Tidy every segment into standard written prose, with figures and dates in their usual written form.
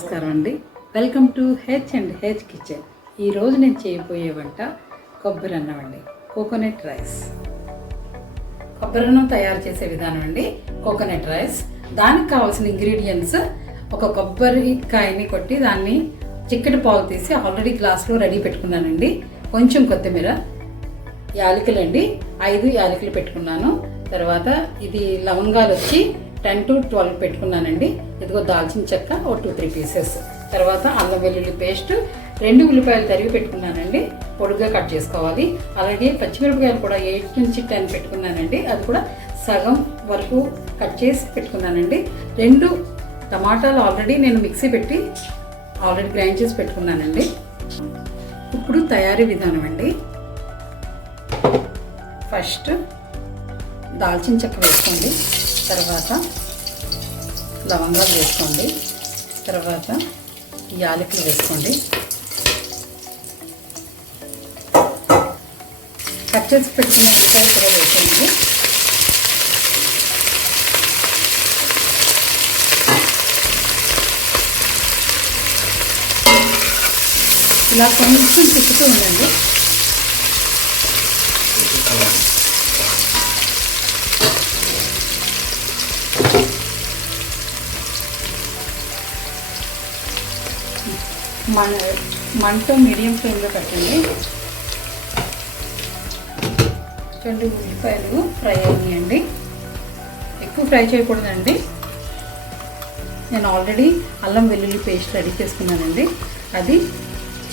నమస్కారం అండి. Welcome to H&H kitchen. ఈరోజు నేను చేయబోయే వంట కొబ్బరి అన్నం అండి, కోకోనట్ రైస్. కొబ్బరి అన్నం తయారు చేసే విధానం అండి కోకోనట్ రైస్. దానికి కావాల్సిన ఇంగ్రీడియంట్స్: ఒక కొబ్బరికాయని కొట్టి దాన్ని చిక్కటి పాలు తీసి ఆల్రెడీ గ్లాస్లో రెడీ పెట్టుకున్నానండి. కొంచెం కొత్తిమీర, యాలకులు అండి 5 యాలకులు పెట్టుకున్నాను. తర్వాత ఇది లవంగాలు వచ్చి 10 to 12 పెట్టుకున్నానండి. ఇదిగో దాల్చిన చెక్క 2-3 పీసెస్. తర్వాత అల్లం వెల్లుల్లి పేస్ట్ 2 ఉల్లిపాయలు తరిగి పెట్టుకున్నానండి, పొడుగ్గా కట్ చేసుకోవాలి. అలాగే పచ్చిమిరపకాయలు కూడా 8 నుంచి 10 పెట్టుకున్నానండి, అది కూడా సగం వరకు కట్ చేసి పెట్టుకున్నానండి. 2 టమాటాలు ఆల్రెడీ నేను మిక్సీ పెట్టి ఆల్రెడీ గ్రైండ్ చేసి పెట్టుకున్నానండి. ఇప్పుడు తయారీ విధానం అండి. ఫస్ట్ దాల్చిన చెక్క వేసుకోండి, తర్వాత లవంగాలు వేసుకోండి, తర్వాత యాలకులు వేసుకోండి, కట్ చేసి పెట్టిన ఉల్లిపాయలు కూడా వేసుకోండి. ఇలా కొంచెం తిప్పుతూ ఉండండి. మంట మీడియం ఫ్లేమ్లో పెట్టండి. 2 ఉల్లిపాయలు ఫ్రై అయ్యాయండి. ఎక్కువ ఫ్రై చేయకూడదండి. నేను ఆల్రెడీ అల్లం వెల్లుల్లి పేస్ట్ రెడీ చేసుకున్నానండి. అది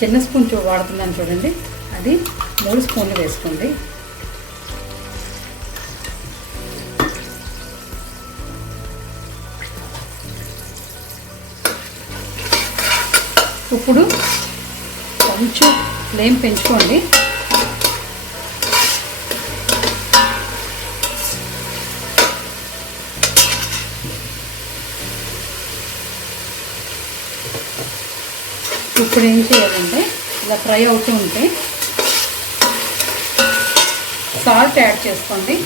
చిన్న స్పూన్ వాడుతున్నాను చూడండి, అది 3 స్పూన్లు వేసుకోండి. ఇప్పుడు కొంచెం ఫ్లేమ్ పెంచుకోండి. ఇప్పుడు ఏం చేయాలంటే ఇలా ఫ్రై అవుతూ ఉంటే సాల్ట్ యాడ్ చేసుకోండి.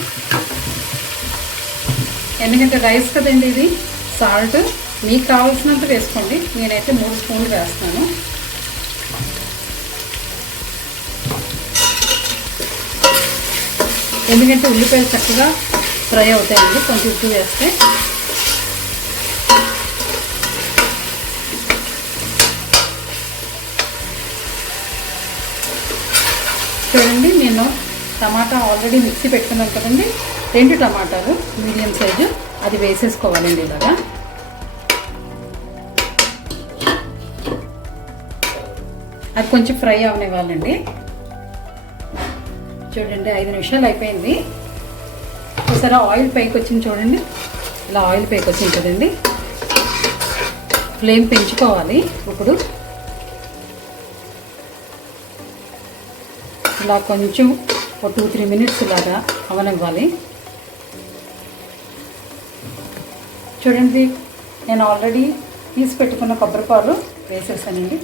ఎందుకంటే రైస్ కదండి ఇది, సాల్ట్ మీకు కావాల్సినంత వేసుకోండి. నేనైతే 3 స్పూన్లు వేస్తాను. ఎందుకంటే ఉల్లిపాయలు చక్కగా ఫ్రై అవుతాయండి కొంచెం ఉప్పు వేస్తే. చూడండి, నేను టమాటా ఆల్రెడీ మిక్సీ పెట్టుకున్నాను కదండి, 2 టమాటాలు మీడియం సైజు, అది వేసేసుకోవాలండి. ఇలాగా అది కొంచెం ఫ్రై అవనివ్వాలండి. చూడండి 5 నిమిషాలు అయిపోయింది. ఒకసారి ఆయిల్ పైకి వచ్చింది చూడండి, ఇలా ఆయిల్ పైకి వచ్చింది కదండి. ఫ్లేమ్ పెంచుకోవాలి. ఇప్పుడు ఇలా కొంచెం 2-3 మినిట్స్ ఇలాగా అవనివ్వాలి. చూడండి, నేను ఆల్రెడీ తీసి పెట్టుకున్న కొబ్బరి పాలు వేసేసానండి.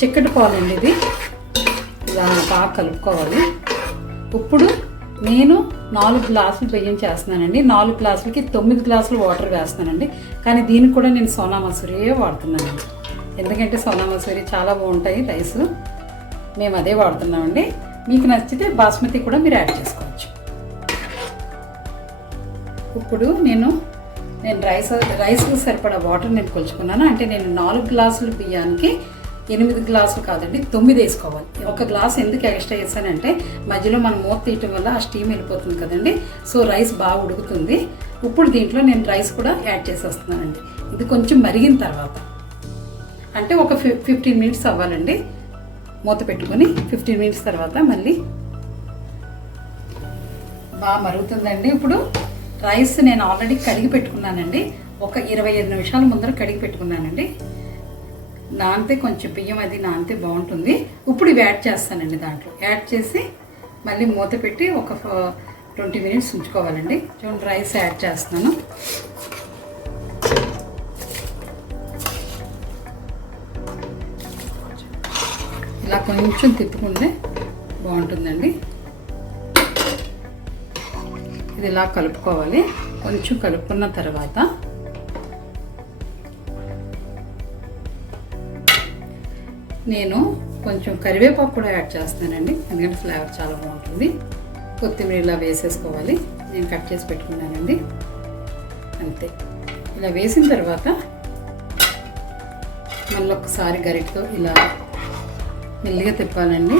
చిక్కటి పాలు అండి ఇది, ఇలా బాగా కలుపుకోవాలి. ఇప్పుడు నేను 4 గ్లాసులు బియ్యం చేస్తున్నానండి. 4 గ్లాసులకి 9 గ్లాసులు వాటర్ వేస్తున్నానండి. కానీ దీనికి కూడా నేను సోనా మసూరియే వాడుతున్నానండి. ఎందుకంటే సోనా మసూరి చాలా బాగుంటాయి రైస్, మేము అదే వాడుతున్నామండి. మీకు నచ్చితే బాస్మతి కూడా మీరు యాడ్ చేసుకోవచ్చు. ఇప్పుడు నేను రైస్కి సరిపడా వాటర్ నేను కొలుచుకున్నాను. అంటే నేను 4 గ్లాసుల బియ్యానికి 8 గ్లాసులు కాదండి, 9 వేసుకోవాలి. 1 గ్లాస్ ఎందుకు ఎక్స్ట్రా వేసానంటే మధ్యలో మనం మూత తీయటం వల్ల ఆ స్టీమ్ వెళ్ళిపోతుంది కదండి, సో రైస్ బాగా ఉడుకుతుంది. ఇప్పుడు దీంట్లో నేను రైస్ కూడా యాడ్ చేసేస్తున్నానండి. ఇది కొంచెం మరిగిన తర్వాత, అంటే ఒక 15 మినిట్స్ అవ్వాలండి. మూత పెట్టుకొని 15 మినిట్స్ తర్వాత మళ్ళీ బాగా మరుగుతుందండి. ఇప్పుడు రైస్ నేను ఆల్రెడీ కడిగి పెట్టుకున్నానండి. ఒక 25 నిమిషాల ముందర కడిగి పెట్టుకున్నానండి. నానితే కొంచెం బియ్యం అది నానితే బాగుంటుంది. ఇప్పుడు ఇవి యాడ్ చేస్తానండి. దాంట్లో యాడ్ చేసి మళ్ళీ మూత పెట్టి ఒక 20 మినిట్స్ ఉంచుకోవాలండి. చూడండి, రైస్ యాడ్ చేస్తున్నాను. ఇలా కొంచెం తిప్పుకుంటే బాగుంటుందండి. ఇది ఇలా కలుపుకోవాలి. కొంచెం కలుపుకున్న తర్వాత నేను కొంచెం కరివేపాకు కూడా యాడ్ చేస్తానండి, ఎందుకంటే ఫ్లేవర్ చాలా బాగుంటుంది. కొత్తిమీర ఇలా వేసేసుకోవాలి. నేను కట్ చేసి పెట్టుకున్నానండి. అంతే. ఇలా వేసిన తర్వాత మళ్ళీ ఒకసారి గరిటతో ఇలా మెల్లిగా తిప్పాలండి.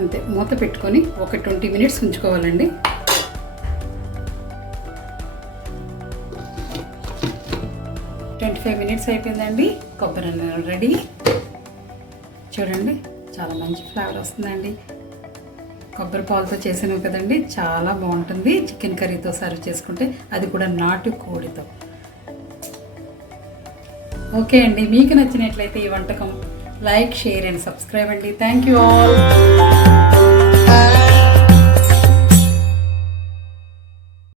అంతే. మూత పెట్టుకొని ఒక 20 మినిట్స్ ఉంచుకోవాలండి. మినిట్స్ అయిపోయిందండి. కొబ్బరి అన్నం రెడీ. చూడండి, చాలా మంచి ఫ్లేవర్ వస్తుందండి. కొబ్బరి పాలతో చేసినవి కదండి, చాలా బాగుంటుంది. చికెన్ కర్రీతో సర్వ్ చేసుకుంటే, అది కూడా నాటు కోడితో. ఓకే అండి, మీకు నచ్చినట్లయితే ఈ వంటకం లైక్, షేర్ అండ్ సబ్స్క్రైబ్ అండి. Thank you all.